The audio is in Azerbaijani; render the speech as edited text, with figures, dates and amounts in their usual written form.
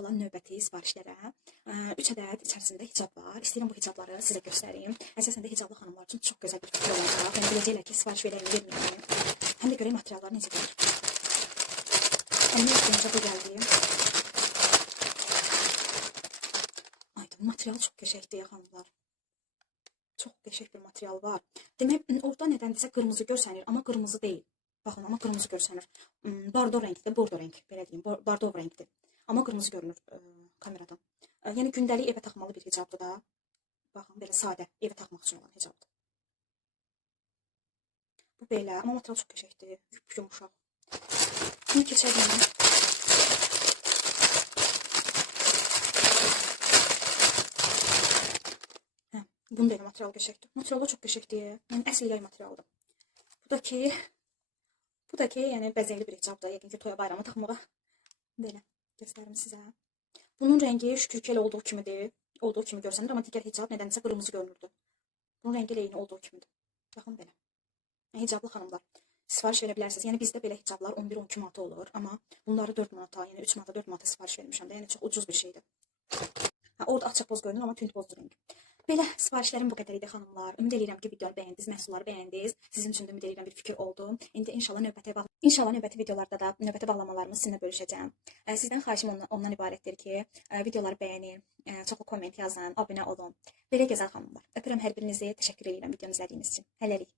olan növbəti sifarişlərə 3 ədəd içərisində hicab var. İstəyirəm bu hicabları sizə göstəreyim. Əsasən də hicablı xanımlar üçün çox gözəl bir fikir olacaq. Yəni biləcəklər ki, sifariş verəyim, verməyim. Həm də görək materiallar necədir. Əlimə hicabı gəldi. Ayda, material çox qəşəngdir ya xanımlar. Çox qəşəng bir material var. Demək, orada nədəndirsə qırmızı görsənir, amma qırmızı deyil. Baxın, amma qırmızı görsənir. Bordo rəngdir, bordo rəng, belə deyim, bordo rəngdir. Amma qırmızı görünür kameradan. Yəni gündəlik evə taxmalı bir hicabdır da. Baxın, belə sadə, evə taxmaq üçün olan hicabdır. Bu belə, amma material çox qəşəngdir, yumuşaq. Bunu keçəlim. Bunun da elə material qəşəngdir. Material da çox qəşəngdir. Yəni əsl yay materialıdır. Bu da ki, yəni bəzəkli bir hicabdır. Yəqin ki, toya bayrama taxmağa. Belə göstərim sizə. Bunun rəngi şükür ki, elə olduğu kimidir. Olduğu kimi görsənir, amma digər hicab nədənsə qırmızı görünürdü. Bunun rəngi elə eyni olduğu kimidir. Baxın belə. Hicablı xanımlar sifariş verə bilərsiniz. Yəni bizdə belə hicablar 11-12 manata olur, amma bunları 4 manata, yəni 3 manata, 4 manata sifariş vermişəm də. Yəni çox ucuz bir şeydir. Orada açıq boz görünür, amma tünd bozdur rəngi. Belə sifarişlərim bu qədər idi xanımlar. Ümid edirəm ki, videonu bəyəndiniz, məhsulları bəyəndiniz. Sizin üçün də ümid edirəm bir fikir oldu. İndi inşallah növbəti videolarda da növbəti bağlamalarımı sizinlə bölüşəcəm. Sizdən xahişim ondan ibarətdir ki, videoları bəyənin, çoxlu komment yazın, abunə olun. Belə gözəl xanımlar. Öpürəm hər birinizi, təşəkkür edirəm videonu izlədiyiniz üçün. Hələlik.